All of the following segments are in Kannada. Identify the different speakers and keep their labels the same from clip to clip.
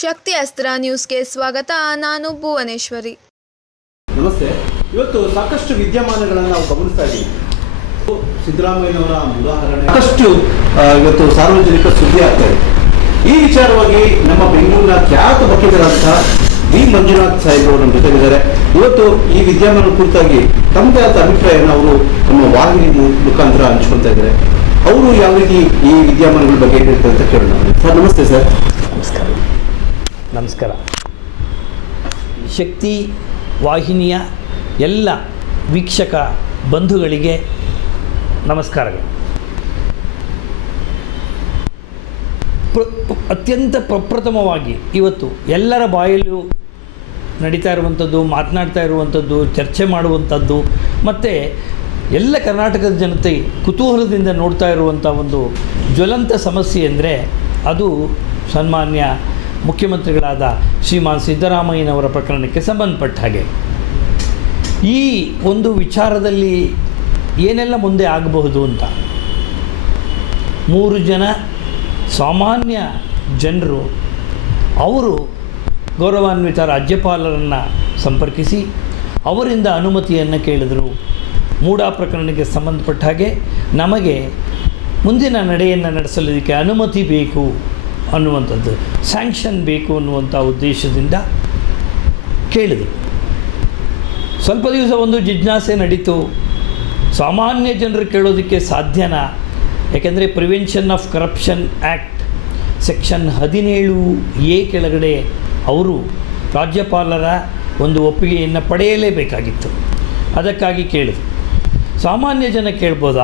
Speaker 1: ಶಕ್ತಿ ಅಸ್ತ್ರ ನ್ಯೂಸ್ಗೆ ಸ್ವಾಗತ. ನಾನು ಭುವನೇಶ್ವರಿ.
Speaker 2: ನಮಸ್ತೆ. ಇವತ್ತು ಸಾಕಷ್ಟು ವಿದ್ಯಮಾನಗಳನ್ನು ನಾವು ಗಮನಿಸ್ತಾ ಇದ್ದೀವಿ. ಸಿದ್ದರಾಮಯ್ಯನವರ ಉದಾಹರಣೆ. ಸಾಕಷ್ಟು ಇವತ್ತು ಸಾರ್ವಜನಿಕ ಸುದ್ದಿ ಆಗ್ತಾ ಇದೆ. ಈ ವಿಚಾರವಾಗಿ ನಮ್ಮ ಬೆಂಗಳೂರಿನ ಖ್ಯಾತ ವಕೀಲರಾದಂತಹ ವಿ. ಮಂಜುನಾಥ್ ಸಾಹೇಬ್ ಅವರು ನಮ್ಮ ಜೊತೆಗಿದ್ದಾರೆ. ಇವತ್ತು ಈ ವಿದ್ಯಮಾನ ಕುರಿತಾಗಿ ತಮ್ಮದೇ ಆದ ಅಭಿಪ್ರಾಯನ ಅವರು ನಮ್ಮ ವಾಹಿನಿ ಮುಖಾಂತರ ಹಂಚ್ಕೊಳ್ತಾ ಇದ್ದಾರೆ. ಅವರು ಯಾವ ರೀತಿ ಈ ವಿದ್ಯಮಾನಗಳ ಬಗ್ಗೆ ಹೇಳ್ತಾರೆ ಅಂತ ಕೇಳೋಣ. ಸರ್ ನಮಸ್ತೆ ಸರ್.
Speaker 3: ನಮಸ್ಕಾರ. ನಮಸ್ಕಾರ. ಶಕ್ತಿ ವಾಹಿನಿಯ ಎಲ್ಲ ವೀಕ್ಷಕ ಬಂಧುಗಳಿಗೆ ನಮಸ್ಕಾರಗಳು. ಅತ್ಯಂತ ಪ್ರಪ್ರಥಮವಾಗಿ ಇವತ್ತು ಎಲ್ಲರ ಬಾಯಲ್ಲೂ ನಡೀತಾ ಇರುವಂಥದ್ದು, ಮಾತನಾಡ್ತಾ ಇರುವಂಥದ್ದು, ಚರ್ಚೆ ಮಾಡುವಂಥದ್ದು, ಮತ್ತು ಎಲ್ಲ ಕರ್ನಾಟಕದ ಜನತೆ ಕುತೂಹಲದಿಂದ ನೋಡ್ತಾ ಇರುವಂಥ ಒಂದು ಜ್ವಲಂತ ಸಮಸ್ಯೆ ಅಂದರೆ ಅದು ಸನ್ಮಾನ್ಯ ಮುಖ್ಯಮಂತ್ರಿಗಳಾದ ಶ್ರೀಮಾನ್ ಸಿದ್ದರಾಮಯ್ಯನವರ ಪ್ರಕರಣಕ್ಕೆ ಸಂಬಂಧಪಟ್ಟ ಹಾಗೆ. ಈ ಒಂದು ವಿಚಾರದಲ್ಲಿ ಏನೆಲ್ಲ ಮುಂದೆ ಆಗಬಹುದು ಅಂತ? ಮೂರು ಜನ ಸಾಮಾನ್ಯ ಜನರು ಅವರು ಗೌರವಾನ್ವಿತ ರಾಜ್ಯಪಾಲರನ್ನು ಸಂಪರ್ಕಿಸಿ ಅವರಿಂದ ಅನುಮತಿಯನ್ನು ಕೇಳಿದರು. ಮೂಡಾ ಪ್ರಕರಣಕ್ಕೆ ಸಂಬಂಧಪಟ್ಟ ಹಾಗೆ ನಮಗೆ ಮುಂದಿನ ನಡೆಯನ್ನು ನಡೆಸಲಿಕ್ಕೆ ಅನುಮತಿ ಬೇಕು. ಅನ್ನುವಂಥದ್ದು. ಸ್ಯಾಂಕ್ಷನ್ ಬೇಕು ಅನ್ನುವಂಥ ಉದ್ದೇಶದಿಂದ ಕೇಳಿದರು. ಸ್ವಲ್ಪ ದಿವಸ ಒಂದು ಜಿಜ್ಞಾಸೆ ನಡೀತು. ಸಾಮಾನ್ಯ ಜನರು ಕೇಳೋದಕ್ಕೆ ಸಾಧ್ಯನಾ? ಯಾಕೆಂದರೆ prevention of corruption act section ಹದಿನೇಳು ಎ ಕೆಳಗಡೆ ಅವರು ರಾಜ್ಯಪಾಲರ ಒಂದು ಒಪ್ಪಿಗೆಯನ್ನು ಪಡೆಯಲೇಬೇಕಾಗಿತ್ತು. ಅದಕ್ಕಾಗಿ ಕೇಳಿದ್ರು. ಸಾಮಾನ್ಯ ಜನ ಕೇಳ್ಬೋದಾ?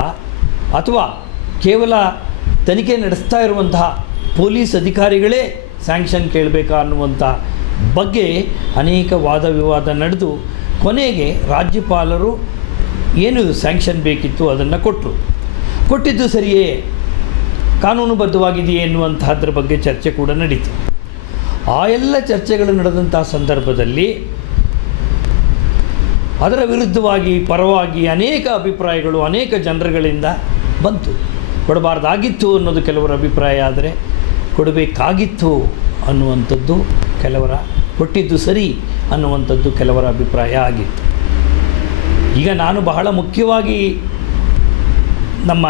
Speaker 3: ಅಥವಾ ಕೇವಲ ತನಿಖೆ ನಡೆಸ್ತಾ ಇರುವಂತಹ ಪೊಲೀಸ್ ಅಧಿಕಾರಿಗಳೇ ಸ್ಯಾಂಕ್ಷನ್ ಕೇಳಬೇಕಾ ಅನ್ನುವಂಥ ಬಗ್ಗೆ ಅನೇಕ ವಾದ ವಿವಾದ ನಡೆದು ಕೊನೆಗೆ ರಾಜ್ಯಪಾಲರು ಏನು ಸ್ಯಾಂಕ್ಷನ್ ಬೇಕಿತ್ತು ಅದನ್ನು ಕೊಟ್ಟರು ಕೊಟ್ಟಿದ್ದು ಸರಿಯೇ? ಕಾನೂನುಬದ್ಧವಾಗಿದೆಯೇ ಎನ್ನುವಂತಹದ್ರ ಬಗ್ಗೆ ಚರ್ಚೆ ಕೂಡ ನಡೀತು. ಆ ಎಲ್ಲ ಚರ್ಚೆಗಳು ನಡೆದಂಥ ಸಂದರ್ಭದಲ್ಲಿ ಅದರ ವಿರುದ್ಧವಾಗಿ ಪರವಾಗಿ ಅನೇಕ ಅಭಿಪ್ರಾಯಗಳು ಅನೇಕ ಜನರುಗಳಿಂದ ಬಂತು. ಕೊಡಬಾರ್ದಾಗಿತ್ತು ಅನ್ನೋದು ಕೆಲವರ ಅಭಿಪ್ರಾಯ, ಆದರೆ ಕೊಡಬೇಕಾಗಿತ್ತು ಅನ್ನುವಂಥದ್ದು ಕೆಲವರ, ಕೊಟ್ಟಿದ್ದು ಸರಿ ಅನ್ನುವಂಥದ್ದು ಕೆಲವರ ಅಭಿಪ್ರಾಯ ಆಗಿತ್ತು. ಈಗ ನಾನು ಬಹಳ ಮುಖ್ಯವಾಗಿ ನಮ್ಮ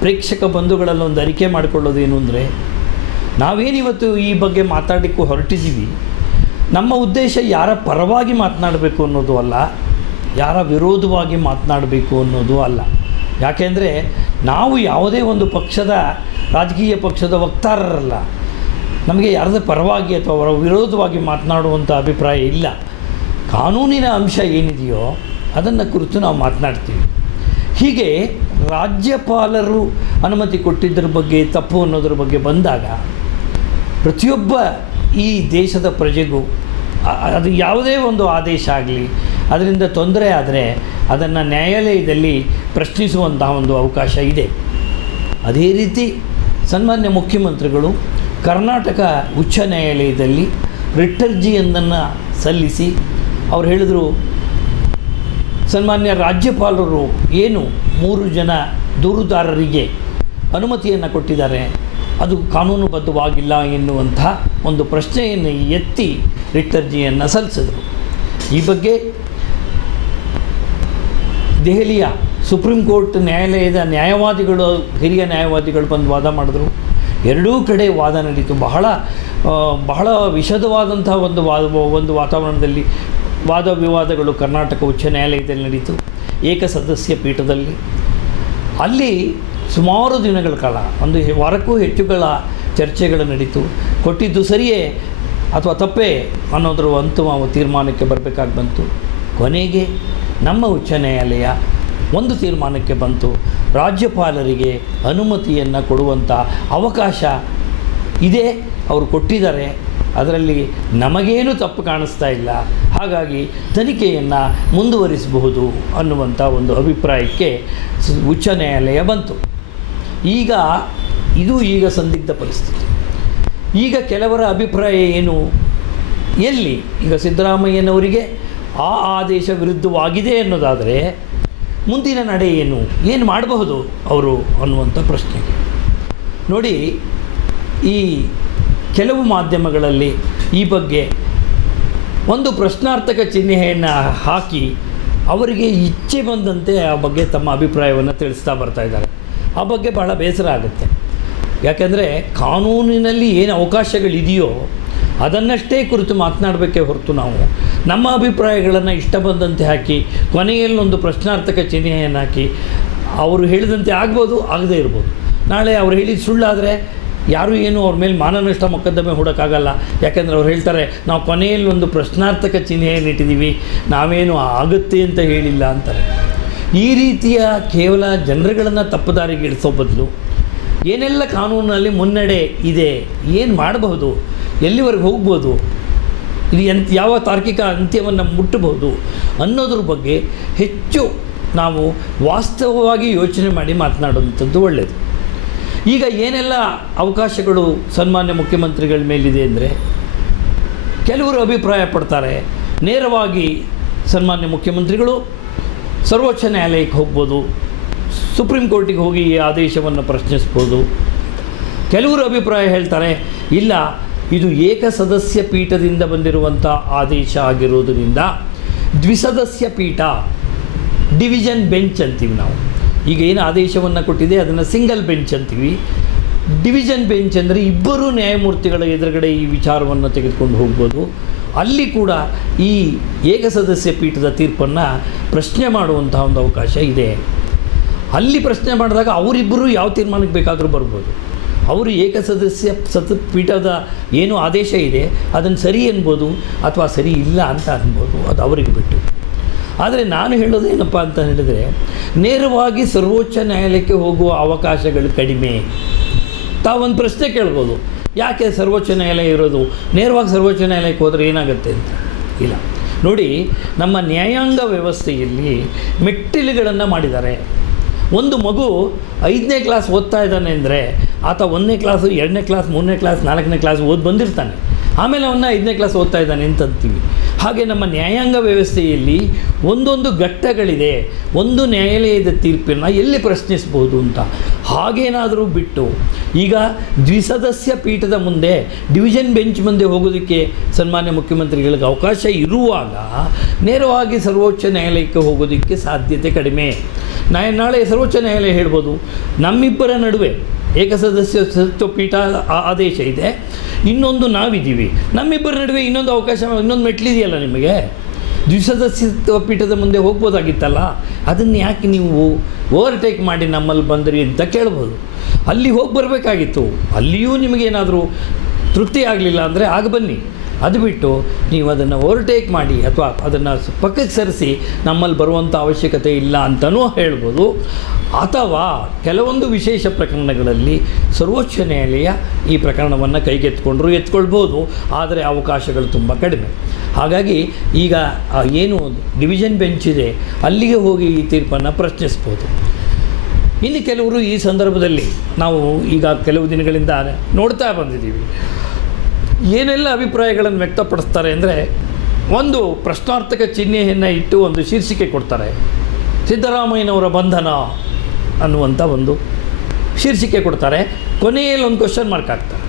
Speaker 3: ಪ್ರೇಕ್ಷಕ ಬಂಧುಗಳಲ್ಲಿ ಒಂದು ಅರಿಕೆ ಮಾಡಿಕೊಳ್ಳೋದೇನು ಅಂದರೆ ನಾವೇನಿವತ್ತು ಈ ಬಗ್ಗೆ ಮಾತಾಡಲಿಕ್ಕೂ ಹೊರಟಿದ್ದೀವಿ. ನಮ್ಮ ಉದ್ದೇಶ ಯಾರ ಪರವಾಗಿ ಮಾತನಾಡಬೇಕು ಅನ್ನೋದು ಅಲ್ಲ, ಯಾರ ವಿರೋಧವಾಗಿ ಮಾತನಾಡಬೇಕು ಅನ್ನೋದು ಅಲ್ಲ. ಯಾಕೆಂದರೆ ನಾವು ಯಾವುದೇ ಒಂದು ಪಕ್ಷದ, ರಾಜಕೀಯ ಪಕ್ಷದ ವಕ್ತಾರರಲ್ಲ. ನಮಗೆ ಯಾರದ ಪರವಾಗಿ ಅಥವಾ ಅವರ ವಿರೋಧವಾಗಿ ಮಾತನಾಡುವಂಥ ಅಭಿಪ್ರಾಯ ಇಲ್ಲ. ಕಾನೂನಿನ ಅಂಶ ಏನಿದೆಯೋ ಅದನ್ನು ಕುರಿತು ನಾವು ಮಾತನಾಡ್ತೀವಿ. ಹೀಗೆ ರಾಜ್ಯಪಾಲರು ಅನುಮತಿ ಕೊಟ್ಟಿದ್ದರ ಬಗ್ಗೆ, ತಪ್ಪು ಅನ್ನೋದ್ರ ಬಗ್ಗೆ ಬಂದಾಗ ಪ್ರತಿಯೊಬ್ಬ ಈ ದೇಶದ ಪ್ರಜೆಗೂ ಅದು ಯಾವುದೇ ಒಂದು ಆದೇಶ ಆಗಲಿ, ಅದರಿಂದ ತೊಂದರೆ ಆದರೆ ಅದನ್ನು ನ್ಯಾಯಾಲಯದಲ್ಲಿ ಪ್ರಶ್ನಿಸುವಂತಹ ಒಂದು ಅವಕಾಶ ಇದೆ. ಅದೇ ರೀತಿ ಸನ್ಮಾನ್ಯ ಮುಖ್ಯಮಂತ್ರಿಗಳು ಕರ್ನಾಟಕ ಉಚ್ಚ ನ್ಯಾಯಾಲಯದಲ್ಲಿ ರಿಟ್ಟರ್ಜಿಯೊಂದನ್ನು ಸಲ್ಲಿಸಿ ಅವ್ರು ಹೇಳಿದರು, ಸನ್ಮಾನ್ಯ ರಾಜ್ಯಪಾಲರು ಏನು ಮೂರು ಜನ ದೂರುದಾರರಿಗೆ ಅನುಮತಿಯನ್ನು ಕೊಟ್ಟಿದ್ದಾರೆ? ಅದು ಕಾನೂನುಬದ್ಧವಾಗಿಲ್ಲ ಎನ್ನುವಂಥ ಒಂದು ಪ್ರಶ್ನೆಯನ್ನು ಎತ್ತಿ ರಿಟ್ಟರ್ಜಿಯನ್ನು ಸಲ್ಲಿಸಿದರು. ಈ ಬಗ್ಗೆ ದೆಹಲಿಯ ಸುಪ್ರೀಂ ಕೋರ್ಟ್ ನ್ಯಾಯಾಲಯದ ನ್ಯಾಯವಾದಿಗಳು, ಹಿರಿಯ ನ್ಯಾಯವಾದಿಗಳು ಬಂದು ವಾದ ಮಾಡಿದ್ರು. ಎರಡೂ ಕಡೆ ವಾದ ನಡೀತು. ಬಹಳ ಬಹಳ ವಿಷದವಾದಂಥ ಒಂದು ವಾದ, ಒಂದು ವಾತಾವರಣದಲ್ಲಿ ವಾದ ವಿವಾದಗಳು ಕರ್ನಾಟಕ ಉಚ್ಚ ನ್ಯಾಯಾಲಯದಲ್ಲಿ ನಡೀತು. ಏಕಸದಸ್ಯ ಪೀಠದಲ್ಲಿ. ಅಲ್ಲಿ ಸುಮಾರು ದಿನಗಳ ಕಾಲ, ಒಂದು ವಾರಕ್ಕೂ ಹೆಚ್ಚುಗಳ ಚರ್ಚೆಗಳು ನಡೀತು. ಕೊಟ್ಟಿದ್ದು ಸರಿಯೇ ಅಥವಾ ತಪ್ಪೇ ಅನ್ನೋದ್ರ ಅಂತಿಮ ತೀರ್ಮಾನಕ್ಕೆ ಬರಬೇಕಾಗಿ ಬಂತು. ಕೊನೆಗೆ ನಮ್ಮ ಉಚ್ಚ ನ್ಯಾಯಾಲಯ ಒಂದು ತೀರ್ಮಾನಕ್ಕೆ ಬಂತು. ರಾಜ್ಯಪಾಲರಿಗೆ ಅನುಮತಿಯನ್ನು ಕೊಡುವಂಥ ಅವಕಾಶ ಇದೆ. ಅವರು ಕೊಟ್ಟಿದ್ದಾರೆ. ಅದರಲ್ಲಿ ನಮಗೇನು ತಪ್ಪು ಕಾಣಿಸ್ತಾ ಇಲ್ಲ. ಹಾಗಾಗಿ ತನಿಖೆಯನ್ನು ಮುಂದುವರಿಸಬಹುದು ಅನ್ನುವಂಥ ಒಂದು ಅಭಿಪ್ರಾಯಕ್ಕೆ ಉಚ್ಚ ನ್ಯಾಯಾಲಯ ಬಂತು. ಈಗ ಇದು ಈಗ ಸಂದಿಗ್ಧ ಪರಿಸ್ಥಿತಿ. ಈಗ ಕೆಲವರ ಅಭಿಪ್ರಾಯ ಏನು? ಎಲ್ಲಿ? ಈಗ ಸಿದ್ದರಾಮಯ್ಯನವರಿಗೆ ಆ ಆದೇಶ ವಿರುದ್ಧವಾಗಿದೆ ಅನ್ನೋದಾದರೆ ಮುಂದಿನ ನಡೆ ಏನು? ಏನು ಮಾಡಬಹುದು ಅವರು ಅನ್ನುವಂಥ ಪ್ರಶ್ನೆ. ನೋಡಿ, ಈ ಕೆಲವು ಮಾಧ್ಯಮಗಳಲ್ಲಿ ಈ ಬಗ್ಗೆ ಒಂದು ಪ್ರಶ್ನಾರ್ಥಕ ಚಿಹ್ನೆಯನ್ನು ಹಾಕಿ ಅವರಿಗೆ ಇಚ್ಛೆ ಬಂದಂತೆ ಆ ಬಗ್ಗೆ ತಮ್ಮ ಅಭಿಪ್ರಾಯವನ್ನು ತಿಳಿಸ್ತಾ ಬರ್ತಾ ಇದ್ದಾರೆ. ಆ ಬಗ್ಗೆ ಬಹಳ ಬೇಸರ ಆಗುತ್ತೆ. ಯಾಕೆಂದರೆ ಕಾನೂನಿನಲ್ಲಿ ಏನು ಅವಕಾಶಗಳಿದೆಯೋ ಅದನ್ನಷ್ಟೇ ಕುರಿತು ಮಾತನಾಡಬೇಕೇ ಹೊರತು ನಾವು ನಮ್ಮ ಅಭಿಪ್ರಾಯಗಳನ್ನು ಇಷ್ಟ ಬಂದಂತೆ ಹಾಕಿ ಕೊನೆಯಲ್ಲೊಂದು ಪ್ರಶ್ನಾರ್ಥಕ ಚಿಹ್ನೆಯನ್ನು ಹಾಕಿ, ಅವರು ಹೇಳಿದಂತೆ ಆಗ್ಬೋದು, ಆಗದೇ ಇರ್ಬೋದು. ನಾಳೆ ಅವ್ರು ಹೇಳಿದ ಸುಳ್ಳಾದರೆ ಯಾರೂ ಏನು ಅವ್ರ ಮೇಲೆ ಮಾನನಷ್ಟ ಮೊಕದ್ದಮೆ ಹೂಡೋಕ್ಕಾಗಲ್ಲ. ಯಾಕೆಂದರೆ ಅವ್ರು ಹೇಳ್ತಾರೆ, ನಾವು ಕೊನೆಯಲ್ಲಿ ಒಂದು ಪ್ರಶ್ನಾರ್ಥಕ ಚಿಹ್ನೆಯನ್ನು ಇಟ್ಟಿದ್ದೀವಿ, ನಾವೇನು ಆಗುತ್ತೆ ಅಂತ ಹೇಳಿಲ್ಲ ಅಂತಾರೆ. ಈ ರೀತಿಯ ಕೇವಲ ಜನರುಗಳನ್ನು ತಪ್ಪುದಾರಿಗೆ ಇಳಿಸೋ ಬದಲು ಏನೆಲ್ಲ ಕಾನೂನಲ್ಲಿ ಮುನ್ನಡೆ ಇದೆ, ಏನು ಮಾಡಬಹುದು ಎಲ್ಲಿವರೆಗೆ ಹೋಗ್ಬೋದು? ಇದು ಎಂತ ಯಾವ ತಾರ್ಕಿಕ ಅಂತ್ಯವನ್ನು ಮುಟ್ಟಬಹುದು ಅನ್ನೋದ್ರ ಬಗ್ಗೆ ಹೆಚ್ಚು ನಾವು ವಾಸ್ತವವಾಗಿ ಯೋಚನೆ ಮಾಡಿ ಮಾತನಾಡುವಂಥದ್ದು ಒಳ್ಳೆಯದು ಈಗ ಏನೆಲ್ಲ ಅವಕಾಶಗಳು ಸನ್ಮಾನ್ಯ ಮುಖ್ಯಮಂತ್ರಿಗಳ ಮೇಲಿದೆ ಅಂದರೆ, ಕೆಲವರು ಅಭಿಪ್ರಾಯ ಪಡ್ತಾರೆ, ನೇರವಾಗಿ ಸನ್ಮಾನ್ಯ ಮುಖ್ಯಮಂತ್ರಿಗಳು ಸರ್ವೋಚ್ಚ ನ್ಯಾಯಾಲಯಕ್ಕೆ ಹೋಗ್ಬೋದು, ಸುಪ್ರೀಂ ಕೋರ್ಟಿಗೆ ಹೋಗಿ ಈ ಆದೇಶವನ್ನು ಪ್ರಶ್ನಿಸ್ಬೋದು. ಕೆಲವರು ಅಭಿಪ್ರಾಯ ಹೇಳ್ತಾರೆ, ಇಲ್ಲ ಇದು ಏಕಸದಸ್ಯ ಪೀಠದಿಂದ ಬಂದಿರುವಂಥ ಆದೇಶ ಆಗಿರೋದರಿಂದ ದ್ವಿಸದಸ್ಯ ಪೀಠ ಡಿವಿಷನ್ ಬೆಂಚ್ ಅಂತೀವಿ ನಾವು. ಈಗ ಏನು ಆದೇಶವನ್ನು ಕೊಟ್ಟಿದೆ? ಅದನ್ನು ಸಿಂಗಲ್ ಬೆಂಚ್ ಅಂತೀವಿ. ಡಿವಿಷನ್ ಬೆಂಚ್ ಅಂದರೆ ಇಬ್ಬರು ನ್ಯಾಯಮೂರ್ತಿಗಳ ಎದುರುಗಡೆ ಈ ವಿಚಾರವನ್ನು ತೆಗೆದುಕೊಂಡು ಹೋಗ್ಬೋದು. ಅಲ್ಲಿ ಕೂಡ ಈ ಏಕಸದಸ್ಯ ಪೀಠದ ತೀರ್ಪನ್ನು ಪ್ರಶ್ನೆ ಮಾಡುವಂತಹ ಒಂದು ಅವಕಾಶ ಇದೆ. ಅಲ್ಲಿ ಪ್ರಶ್ನೆ ಮಾಡಿದಾಗ ಅವರಿಬ್ಬರು ಯಾವ ತೀರ್ಮಾನಕ್ಕೆ ಬೇಕಾದರೂ ಬರ್ಬೋದು. ಅವರು ಏಕಸದಸ್ಯ ಸತ್ ಪೀಠದ ಏನು ಆದೇಶ ಇದೆ, ಅದನ್ನು ಸರಿ ಅನ್ಬೋದು ಅಥವಾ ಸರಿ ಇಲ್ಲ ಅಂತ ಅನ್ಬೋದು, ಅದು ಅವರಿಗೆ ಬಿಟ್ಟು. ಆದರೆ ನಾನು ಹೇಳೋದು ಏನಪ್ಪ ಅಂತ ಹೇಳಿದರೆ, ನೇರವಾಗಿ ಸರ್ವೋಚ್ಚ ನ್ಯಾಯಾಲಯಕ್ಕೆ ಹೋಗುವ ಅವಕಾಶಗಳು ಕಡಿಮೆ. ತಾವೊಂದು ಪ್ರಶ್ನೆ ಕೇಳ್ಬೋದು, ಯಾಕೆ ಸರ್ವೋಚ್ಚ ನ್ಯಾಯಾಲಯ ಇರೋದು? ನೇರವಾಗಿ ಸರ್ವೋಚ್ಚ ನ್ಯಾಯಾಲಯಕ್ಕೆ ಹೋದರೆ ಏನಾಗುತ್ತೆ ಅಂತ? ಇಲ್ಲ. ನೋಡಿ, ನಮ್ಮ ನ್ಯಾಯಾಂಗ ವ್ಯವಸ್ಥೆಯಲ್ಲಿ ಮೆಟ್ಟಿಲುಗಳನ್ನು ಮಾಡಿದ್ದಾರೆ. ಒಂದು ಮಗು ಐದನೇ ಕ್ಲಾಸ್ ಓದ್ತಾ ಇದ್ದಾನೆ ಅಂದರೆ ಆತ ಒಂದನೇ ಕ್ಲಾಸು ಎರಡನೇ ಕ್ಲಾಸ್ ಮೂರನೇ ಕ್ಲಾಸ್ ನಾಲ್ಕನೇ ಕ್ಲಾಸ್ ಓದಿ ಬಂದಿರ್ತಾನೆ. ಆಮೇಲೆ ಅವನ್ನ ಐದನೇ ಕ್ಲಾಸ್ ಓದ್ತಾ ಇದ್ದಾನೆ ಅಂತ ಅಂತೀವಿ ಹಾಗೆ ನಮ್ಮ ನ್ಯಾಯಾಂಗ ವ್ಯವಸ್ಥೆಯಲ್ಲಿ ಒಂದೊಂದು ಘಟ್ಟಗಳಿದೆ. ಒಂದು ನ್ಯಾಯಾಲಯದ ತೀರ್ಪನ್ನು ಎಲ್ಲಿ ಪ್ರಶ್ನಿಸ್ಬೋದು ಅಂತ? ಹಾಗೇನಾದರೂ ಬಿಟ್ಟು, ಈಗ ದ್ವಿಸದಸ್ಯ ಪೀಠದ ಮುಂದೆ ಡಿವಿಷನ್ ಬೆಂಚ್ ಮುಂದೆ ಹೋಗೋದಕ್ಕೆ ಸನ್ಮಾನ್ಯ ಮುಖ್ಯಮಂತ್ರಿಗಳಿಗೆ ಅವಕಾಶ ಇರುವಾಗ ನೇರವಾಗಿ ಸರ್ವೋಚ್ಚ ನ್ಯಾಯಾಲಯಕ್ಕೆ ಹೋಗೋದಕ್ಕೆ ಸಾಧ್ಯತೆ ಕಡಿಮೆ. ನಾಳೆ ನಾಳೆ ಸರ್ವೋಚ್ಚ ನ್ಯಾಯಾಲಯ ಹೇಳ್ಬೋದು, ನಮ್ಮಿಬ್ಬರ ನಡುವೆ ಏಕಸದಸ್ಯ ಸತ್ವ ಪೀಠ ಆದೇಶ ಇದೆ. ಇನ್ನೊಂದು ನಾವಿದ್ದೀವಿ. ನಮ್ಮಿಬ್ಬರ ನಡುವೆ ಇನ್ನೊಂದು ಅವಕಾಶ ಇನ್ನೊಂದು ಮೆಟ್ಲಿದೆಯಲ್ಲ ನಿಮಗೆ? ದ್ವಿಸದಸ್ಯತ್ವ ಪೀಠದ ಮುಂದೆ ಹೋಗ್ಬೋದಾಗಿತ್ತಲ್ಲ? ಅದನ್ನು ಯಾಕೆ ನೀವು ಓವರ್ಟೇಕ್ ಮಾಡಿ ನಮ್ಮಲ್ಲಿ ಬಂದ್ರಿ ಅಂತ ಕೇಳ್ಬೋದು. ಅಲ್ಲಿ ಹೋಗಿ ಬರಬೇಕಾಗಿತ್ತು. ಅಲ್ಲಿಯೂ ನಿಮಗೇನಾದರೂ ತೃಪ್ತಿ ಆಗಲಿಲ್ಲ ಅಂದರೆ ಆಗ ಬನ್ನಿ. ಅದು ಬಿಟ್ಟು ನೀವು ಅದನ್ನು ಓವರ್ಟೇಕ್ ಮಾಡಿ ಅಥವಾ ಅದನ್ನು ಪಕ್ಕಕ್ಕೆ ಸರಿಸಿ ನಮ್ಮಲ್ಲಿ ಬರುವಂಥ ಅವಶ್ಯಕತೆ ಇಲ್ಲ ಅಂತಲೂ ಹೇಳ್ಬೋದು. ಅಥವಾ ಕೆಲವೊಂದು ವಿಶೇಷ ಪ್ರಕರಣಗಳಲ್ಲಿ ಸರ್ವೋಚ್ಚ ನ್ಯಾಯಾಲಯ ಈ ಪ್ರಕರಣವನ್ನು ಕೈಗೆತ್ಕೊಂಡ್ರು ಎತ್ಕೊಳ್ಬೋದು. ಆದರೆ ಅವಕಾಶಗಳು ತುಂಬ ಕಡಿಮೆ. ಹಾಗಾಗಿ ಈಗ ಏನು ಡಿವಿಷನ್ ಬೆಂಚ್ ಇದೆ, ಅಲ್ಲಿಗೆ ಹೋಗಿ ಈ ತೀರ್ಪನ್ನು ಪ್ರಶ್ನಿಸ್ಬೋದು. ಇನ್ನು ಕೆಲವರು ಈ ಸಂದರ್ಭದಲ್ಲಿ ನಾವು ಈಗ ಕೆಲವು ದಿನಗಳಿಂದ ನೋಡ್ತಾ ಬಂದಿದ್ದೀವಿ. ಏನೆಲ್ಲ ಅಭಿಪ್ರಾಯಗಳನ್ನು ವ್ಯಕ್ತಪಡಿಸ್ತಾರೆ ಅಂದರೆ ಒಂದು ಪ್ರಶ್ನಾರ್ಥಕ ಚಿಹ್ನೆಯನ್ನು ಇಟ್ಟು ಒಂದು ಶೀರ್ಷಿಕೆ ಕೊಡ್ತಾರೆ. ಸಿದ್ದರಾಮಯ್ಯನವರ ಬಂಧನ ಅನ್ನುವಂಥ ಒಂದು ಶೀರ್ಷಿಕೆ ಕೊಡ್ತಾರೆ. ಕೊನೆಯಲ್ಲಿ ಒಂದು ಕ್ವಶನ್ ಮಾರ್ಕ್ ಹಾಕ್ತಾರೆ.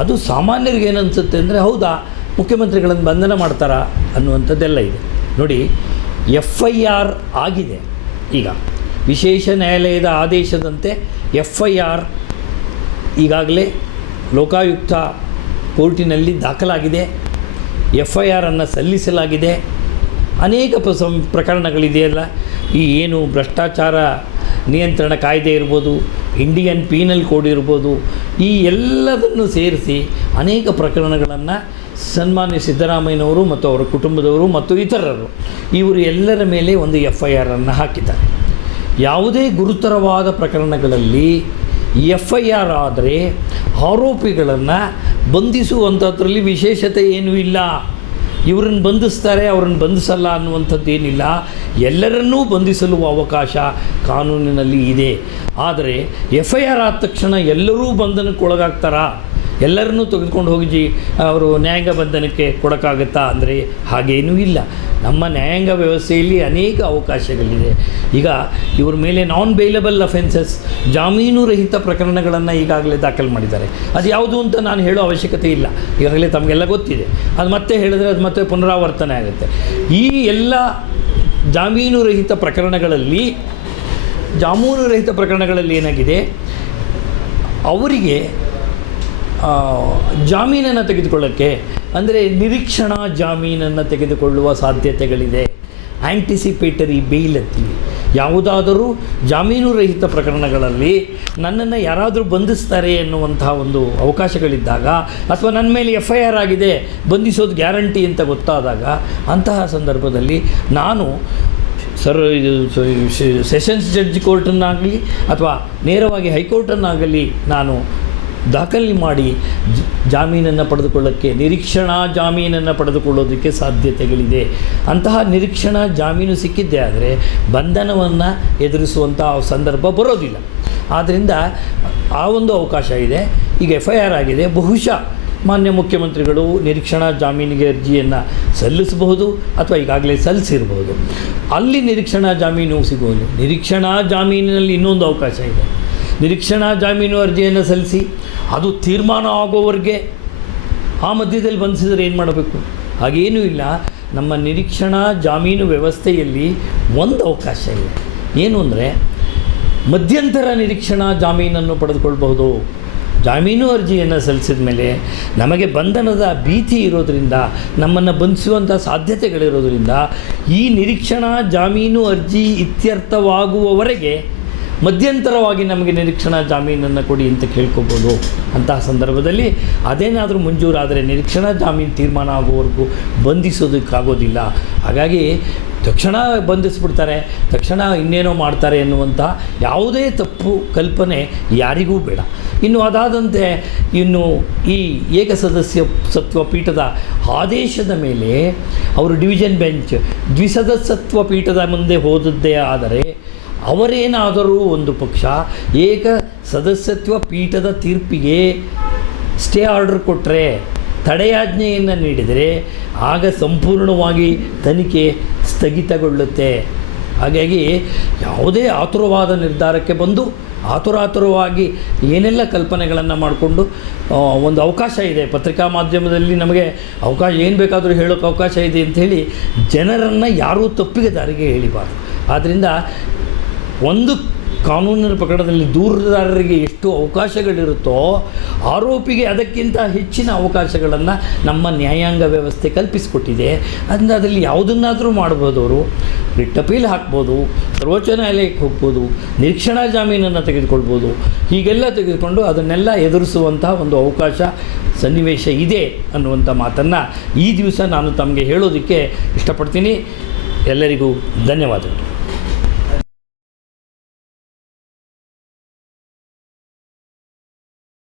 Speaker 3: ಅದು ಸಾಮಾನ್ಯರಿಗೆ ಏನನ್ಸುತ್ತೆ ಅಂದರೆ ಹೌದಾ, ಮುಖ್ಯಮಂತ್ರಿಗಳನ್ನು ಬಂಧನ ಮಾಡ್ತಾರಾ ಅನ್ನುವಂಥದ್ದೆಲ್ಲ ಇದೆ. ನೋಡಿ ಎಫ್ ಐ ಆರ್ ಆಗಿದೆ. ಈಗ ವಿಶೇಷ ನ್ಯಾಯಾಲಯದ ಆದೇಶದಂತೆ ಎಫ್ ಐ ಆರ್ ಈಗಾಗಲೇ ಲೋಕಾಯುಕ್ತ ಕೋರ್ಟಿನಲ್ಲಿ ದಾಖಲಾಗಿದೆ. ಎಫ್ ಐ ಆರನ್ನು ಸಲ್ಲಿಸಲಾಗಿದೆ. ಅನೇಕ ಪ್ರಸಂ ಪ್ರಕರಣಗಳಿದೆಯಲ್ಲ ಈ ಏನು ಭ್ರಷ್ಟಾಚಾರ ನಿಯಂತ್ರಣ ಕಾಯ್ದೆ ಇರ್ಬೋದು, ಇಂಡಿಯನ್ ಪೀನಲ್ ಕೋಡ್ ಇರ್ಬೋದು, ಈ ಎಲ್ಲದನ್ನು ಸೇರಿಸಿ ಅನೇಕ ಪ್ರಕರಣಗಳನ್ನು ಸನ್ಮಾನ್ಯ ಸಿದ್ದರಾಮಯ್ಯನವರು ಮತ್ತು ಅವರ ಕುಟುಂಬದವರು ಮತ್ತು ಇತರರು, ಇವರು ಎಲ್ಲರ ಮೇಲೆ ಒಂದು ಎಫ್ ಐ ಆರನ್ನು ಹಾಕಿದ್ದಾರೆ. ಯಾವುದೇ ಗುರುತರವಾದ ಪ್ರಕರಣಗಳಲ್ಲಿ ಎಫ್ ಐ ಆರ್ ಆದರೆ ಆರೋಪಿಗಳನ್ನು ಬಂಧಿಸುವಂಥದ್ರಲ್ಲಿ ವಿಶೇಷತೆ ಏನೂ ಇಲ್ಲ. ಇವರನ್ನು ಬಂಧಿಸ್ತಾರೆ, ಅವರನ್ನು ಬಂಧಿಸಲ್ಲ ಅನ್ನುವಂಥದ್ದು ಏನಿಲ್ಲ ಎಲ್ಲರನ್ನೂ ಬಂಧಿಸಲು ಅವಕಾಶ ಕಾನೂನಿನಲ್ಲಿ ಇದೆ. ಆದರೆ ಎಫ್ ಐ ಆರ್ ಆದ ತಕ್ಷಣ ಎಲ್ಲರೂ ಬಂಧನಕ್ಕೆ ಒಳಗಾಗ್ತಾರಾ? ಎಲ್ಲರನ್ನೂ ತೆಗೆದುಕೊಂಡು ಹೋಗಿ ಅವರು ನ್ಯಾಯಾಂಗ ಬಂಧನಕ್ಕೆ ಕೊಡೋಕ್ಕಾಗತ್ತಾ? ಅಂದರೆ ಹಾಗೇನೂ ಇಲ್ಲ. ನಮ್ಮ ನ್ಯಾಯಾಂಗ ವ್ಯವಸ್ಥೆಯಲ್ಲಿ ಅನೇಕ ಅವಕಾಶಗಳಿದೆ. ಈಗ ಇವ್ರ ಮೇಲೆ ನಾನ್ ಬೇಲಬಲ್ ಅಫೆನ್ಸಸ್ ಜಾಮೀನು ರಹಿತ ಪ್ರಕರಣಗಳನ್ನು ಈಗಾಗಲೇ ದಾಖಲು ಮಾಡಿದ್ದಾರೆ. ಅದು ಯಾವುದು ಅಂತ ನಾನು ಹೇಳೋ ಅವಶ್ಯಕತೆ ಇಲ್ಲ. ಈಗಾಗಲೇ ತಮಗೆಲ್ಲ ಗೊತ್ತಿದೆ. ಅದು ಮತ್ತೆ ಹೇಳಿದ್ರೆ ಅದು ಮತ್ತೆ ಪುನರಾವರ್ತನೆ ಆಗುತ್ತೆ. ಈ ಎಲ್ಲ ಜಾಮೀನು ರಹಿತ ಪ್ರಕರಣಗಳಲ್ಲಿ, ಜಾಮೀನು ರಹಿತ ಪ್ರಕರಣಗಳಲ್ಲಿ ಏನಾಗಿದೆ? ಅವರಿಗೆ ಜಾಮೀನನ್ನು ತೆಗೆದುಕೊಳ್ಳೋಕ್ಕೆ ಅಂದರೆ ನಿರೀಕ್ಷಣಾ ಜಾಮೀನನ್ನು ತೆಗೆದುಕೊಳ್ಳುವ ಸಾಧ್ಯತೆಗಳಿದೆ. ಆ್ಯಂಟಿಸಿಪೇಟರಿ ಬೇಲ್ ಅಂತೀವಿ. ಯಾವುದಾದರೂ ಜಾಮೀನು ರಹಿತ ಪ್ರಕರಣಗಳಲ್ಲಿ ನನ್ನನ್ನು ಯಾರಾದರೂ ಬಂಧಿಸ್ತಾರೆ ಎನ್ನುವಂತಹ ಒಂದು ಅವಕಾಶಗಳಿದ್ದಾಗ ಅಥವಾ ನನ್ನ ಮೇಲೆ ಎಫ್ ಐ ಆರ್ ಆಗಿದೆ, ಬಂಧಿಸೋದು ಗ್ಯಾರಂಟಿ ಅಂತ ಗೊತ್ತಾದಾಗ ಅಂತಹ ಸಂದರ್ಭದಲ್ಲಿ ನಾನು ಸರ್, ಇದು ಸೆಷನ್ಸ್ ಜಡ್ಜ್ ಕೋರ್ಟನ್ನಾಗಲಿ ಅಥವಾ ನೇರವಾಗಿ ಹೈಕೋರ್ಟನ್ನಾಗಲಿ ನಾನು ದಾಖಲೆ ಮಾಡಿ ಜಾಮೀನನ್ನು ಪಡೆದುಕೊಳ್ಳೋಕ್ಕೆ, ನಿರೀಕ್ಷಣಾ ಜಾಮೀನನ್ನು ಪಡೆದುಕೊಳ್ಳೋದಕ್ಕೆ ಸಾಧ್ಯತೆಗಳಿದೆ. ಅಂತಹ ನಿರೀಕ್ಷಣಾ ಜಾಮೀನು ಸಿಕ್ಕಿದ್ದೇ ಆದರೆ ಬಂಧನವನ್ನು ಎದುರಿಸುವಂಥ ಸಂದರ್ಭ ಬರೋದಿಲ್ಲ. ಆದ್ದರಿಂದ ಆ ಒಂದು ಅವಕಾಶ ಇದೆ. ಈಗ ಎಫ್ ಐ ಆರ್ ಆಗಿದೆ. ಬಹುಶಃ ಮಾನ್ಯ ಮುಖ್ಯಮಂತ್ರಿಗಳು ನಿರೀಕ್ಷಣಾ ಜಾಮೀನಿಗೆ ಅರ್ಜಿಯನ್ನು ಸಲ್ಲಿಸಬಹುದು ಅಥವಾ ಈಗಾಗಲೇ ಸಲ್ಲಿಸಿರಬಹುದು. ಅಲ್ಲಿ ನಿರೀಕ್ಷಣಾ ಜಾಮೀನು ಸಿಗುವುದು, ನಿರೀಕ್ಷಣಾ ಜಾಮೀನಿನಲ್ಲಿ ಇನ್ನೊಂದು ಅವಕಾಶ ಇದೆ. ನಿರೀಕ್ಷಣಾ ಜಾಮೀನು ಅರ್ಜಿಯನ್ನು ಸಲ್ಲಿಸಿ ಅದು ತೀರ್ಮಾನ ಆಗೋವರೆಗೆ ಆ ಮಧ್ಯದಲ್ಲಿ ಬಂಧಿಸಿದರೆ ಏನು ಮಾಡಬೇಕು? ಹಾಗೇನೂ ಇಲ್ಲ. ನಮ್ಮ ನಿರೀಕ್ಷಣಾ ಜಾಮೀನು ವ್ಯವಸ್ಥೆಯಲ್ಲಿ ಒಂದು ಅವಕಾಶ ಇದೆ ಏನು ಅಂದರೆ ಮಧ್ಯಂತರ ನಿರೀಕ್ಷಣಾ ಜಾಮೀನನ್ನು ಪಡೆದುಕೊಳ್ಬಹುದು. ಜಾಮೀನು ಅರ್ಜಿಯನ್ನು ಸಲ್ಲಿಸಿದ ಮೇಲೆ ನಮಗೆ ಬಂಧನದ ಭೀತಿ ಇರೋದರಿಂದ, ನಮ್ಮನ್ನು ಬಂಧಿಸುವಂಥ ಸಾಧ್ಯತೆಗಳಿರೋದರಿಂದ ಈ ನಿರೀಕ್ಷಣಾ ಜಾಮೀನು ಅರ್ಜಿ ಇತ್ಯರ್ಥವಾಗುವವರೆಗೆ ಮಧ್ಯಂತರವಾಗಿ ನಮಗೆ ನಿರೀಕ್ಷಣಾ ಜಾಮೀನನ್ನು ಕೊಡಿ ಅಂತ ಕೇಳ್ಕೋಬೋದು. ಅಂತಹ ಸಂದರ್ಭದಲ್ಲಿ ಅದೇನಾದರೂ ಮಂಜೂರಾದರೆ ನಿರೀಕ್ಷಣಾ ಜಾಮೀನು ತೀರ್ಮಾನ ಆಗುವವರೆಗೂ ಬಂಧಿಸೋದಕ್ಕಾಗೋದಿಲ್ಲ. ಹಾಗಾಗಿ ತಕ್ಷಣ ಬಂಧಿಸ್ಬಿಡ್ತಾರೆ, ತಕ್ಷಣ ಇನ್ನೇನೋ ಮಾಡ್ತಾರೆ ಎನ್ನುವಂಥ ಯಾವುದೇ ತಪ್ಪು ಕಲ್ಪನೆ ಯಾರಿಗೂ ಬೇಡ. ಇನ್ನು ಅದಾದಂತೆ ಇನ್ನು ಈ ಏಕಸದಸ್ಯ ಸತ್ವ ಪೀಠದ ಆದೇಶದ ಮೇಲೆ ಅವರು ಡಿವಿಷನ್ ಬೆಂಚ್ ದ್ವಿಸದಸ್ಯತ್ವ ಪೀಠದ ಮುಂದೆ ಹೋದದ್ದೇ ಆದರೆ ಅವರೇನಾದರೂ ಒಂದು ಪಕ್ಷ ಏಕ ಸದಸ್ಯತ್ವ ಪೀಠದ ತೀರ್ಪಿಗೆ ಸ್ಟೇ ಆರ್ಡರ್ ಕೊಟ್ಟರೆ ತಡೆಯಾಜ್ಞೆಯನ್ನು ನೀಡಿದರೆ, ಆಗ ಸಂಪೂರ್ಣವಾಗಿ ತನಿಖೆ ಸ್ಥಗಿತಗೊಳ್ಳುತ್ತೆ. ಹಾಗಾಗಿ ಯಾವುದೇ ಆತುರವಾದ ನಿರ್ಧಾರಕ್ಕೆ ಬಂದು, ಆತುರಾತುರವಾಗಿ ಏನೆಲ್ಲ ಕಲ್ಪನೆಗಳನ್ನು ಮಾಡಿಕೊಂಡು ಒಂದು ಅವಕಾಶ ಇದೆ. ಪತ್ರಿಕಾ ಮಾಧ್ಯಮದಲ್ಲಿ ನಮಗೆ ಅವಕಾಶ, ಏನು ಬೇಕಾದರೂ ಹೇಳೋಕ್ಕೆ ಅವಕಾಶ ಇದೆ ಅಂಥೇಳಿ ಜನರನ್ನು ಯಾರೂ ತಪ್ಪಿಗೆ ದಾರಿಗೆ ಹೇಳಿಬಾರ್ದು. ಆದ್ದರಿಂದ ಒಂದು ಕಾನೂನಿನ ಪ್ರಕರಣದಲ್ಲಿ ದೂರದಾರರಿಗೆ ಎಷ್ಟು ಅವಕಾಶಗಳಿರುತ್ತೋ ಆರೋಪಿಗೆ ಅದಕ್ಕಿಂತ ಹೆಚ್ಚಿನ ಅವಕಾಶಗಳನ್ನು ನಮ್ಮ ನ್ಯಾಯಾಂಗ ವ್ಯವಸ್ಥೆ ಕಲ್ಪಿಸಿಕೊಟ್ಟಿದೆ. ಅದರಿಂದ ಅದರಲ್ಲಿ ಯಾವುದನ್ನಾದರೂ ಮಾಡ್ಬೋದು ಅವರು. ರಿಟ್ ಅಪೀಲ್ ಹಾಕ್ಬೋದು, ಸರ್ವೋಚ್ಚ ನ್ಯಾಯಾಲಯಕ್ಕೆ ಹೋಗ್ಬೋದು, ನಿರೀಕ್ಷಣಾ ಜಾಮೀನನ್ನು ತೆಗೆದುಕೊಳ್ಬೋದು. ಹೀಗೆಲ್ಲ ತೆಗೆದುಕೊಂಡು ಅದನ್ನೆಲ್ಲ ಎದುರಿಸುವಂತಹ ಒಂದು ಅವಕಾಶ ಸನ್ನಿವೇಶ ಇದೆ ಅನ್ನುವಂಥ ಮಾತನ್ನು ಈ ದಿವಸ ನಾನು ತಮಗೆ ಹೇಳೋದಕ್ಕೆ ಇಷ್ಟಪಡ್ತೀನಿ. ಎಲ್ಲರಿಗೂ ಧನ್ಯವಾದಗಳು.